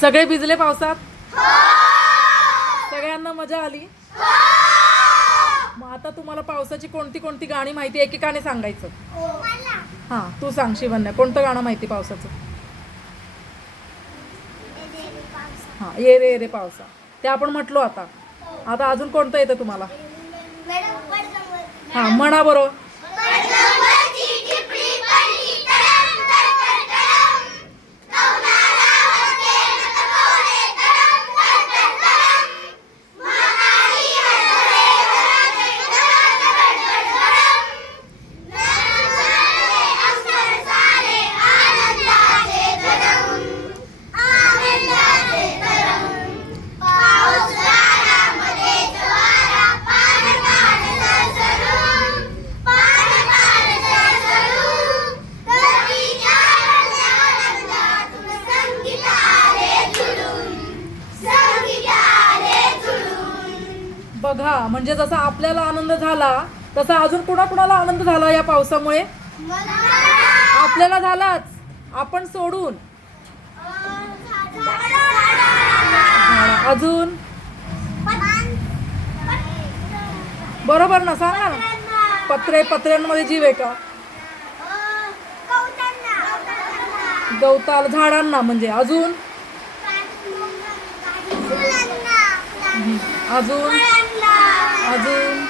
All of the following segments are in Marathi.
सगळे भिजले पावसात? सगळ्यांना मजा आली? मग आता तुम्हाला पावसाची कोणती कोणती गाणी माहिती एकेकाने सांगायचं? हा, तू सांग शिवन्या, कोणतं गाणं माहिती पावसाचं? हा, ये रे ये रे पावसा, ते आपण म्हटलो. आता आता अजून कोणतं येतं तुम्हाला? हा, म्हणा बरोबर. बघा, म्हणजे जसा आपल्याला आनंद झाला तसा अजून कुणाकुणाला आनंद झाला या पावसामुळे? आपल्याला झालाच, आपण सोडून. अजून बरोबर ना, सांगा ना. पत्र्यांमध्ये जीव आहे का? गवताला, झाडांना म्हणजे. अजून अजून अजून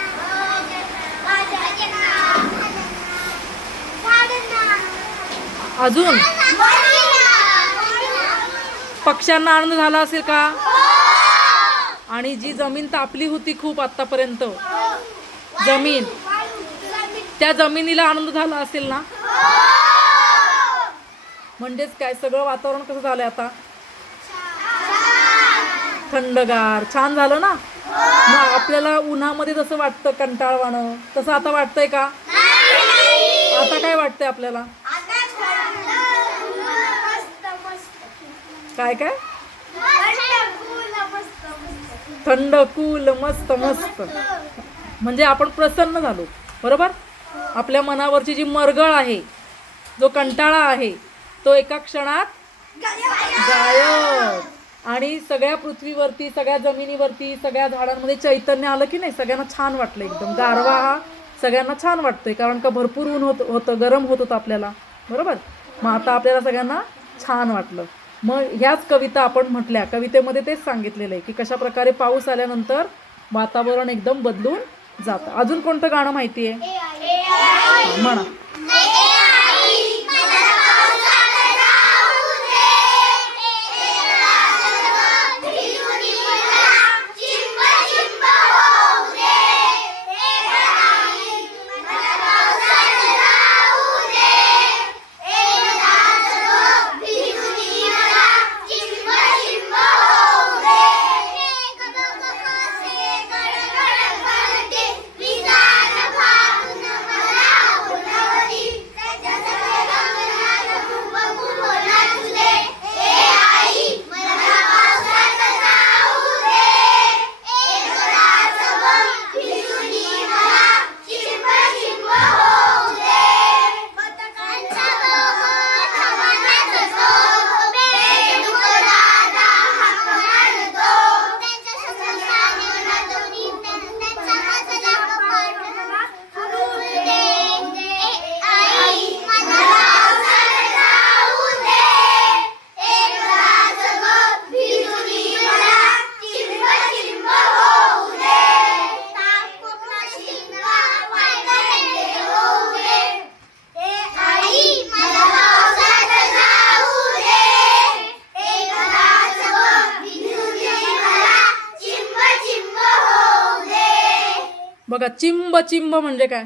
अजून पक्ष्यांना आनंद झाला असेल का? आणि जी जमीन तापली होती खूप आतापर्यंत, जमीन, त्या जमिनीला आनंद झाला असेल ना? म्हणजेच काय, सगळं वातावरण कसं झालंय आता? थंडगार, छान झालं ना. मग आपल्याला उन्हामध्ये जसं वाटतं कंटाळवाणं, तसं आता वाटतंय का? आता काय वाटतंय आपल्याला? काय काय? थंड, कूल, मस्त मस्त. म्हणजे आपण प्रसन्न झालो, बरोबर. आपल्या मनावरची जी मरगळ आहे, जो कंटाळा आहे, तो एका क्षणात गायब. आणि सगळ्या पृथ्वीवरती, सगळ्या जमिनीवरती, सगळ्या झाडांमध्ये चैतन्य आलं की नाही? सगळ्यांना छान वाटलं, एकदम गारवा हा सगळ्यांना छान वाटतोय, कारण का भरपूर ऊन होतं, गरम होत होतं आपल्याला, बरोबर. मग आता आपल्याला सगळ्यांना छान वाटलं. मग ह्याच कविता आपण म्हटल्या, कवितेमध्ये तेच सांगितलेलं आहे की कशा प्रकारे पाऊस आल्यानंतर वातावरण एकदम बदलून जातं. अजून कोणतं गाणं माहिती आहे? म्हणा. बघा, चिंब चिंब म्हणजे काय?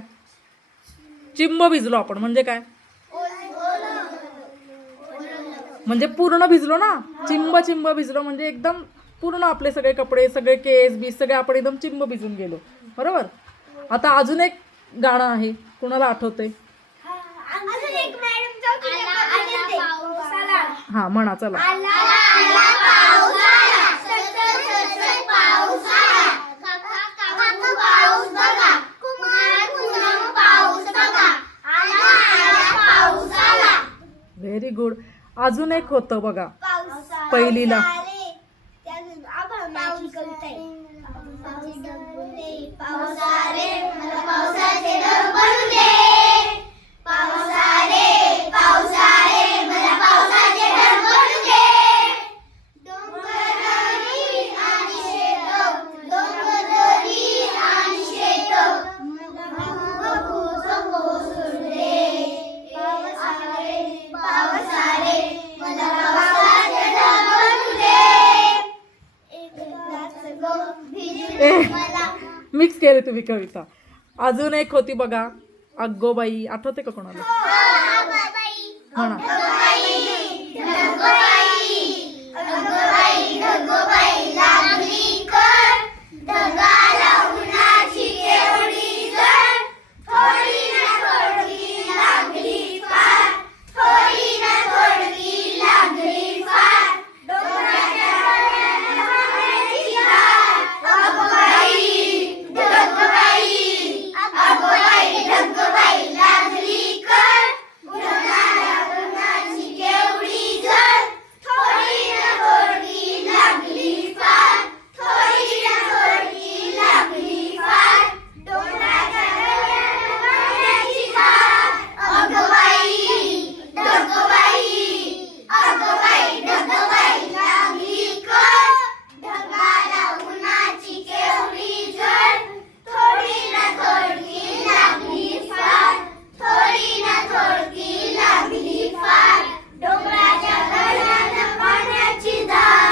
चिंब भिजलो आपण म्हणजे काय? म्हणजे पूर्ण भिजलो ना. चिंब चिंब भिजलो म्हणजे एकदम पूर्ण आपले सगळे कपडे, सगळे केस बीस सगळे आपण एकदम चिंब भिजून गेलो, बरोबर. आता अजून एक गाणं आहे, कुणाला आठवतंय? हा, म्हणा चला. Very good. अजून एक होतं बघा, पहिलीला. मिक्स केली तुम्ही कविता. अजून एक होती बघा, अग्गोबाई. आठवते का कोणाला? म्हणा.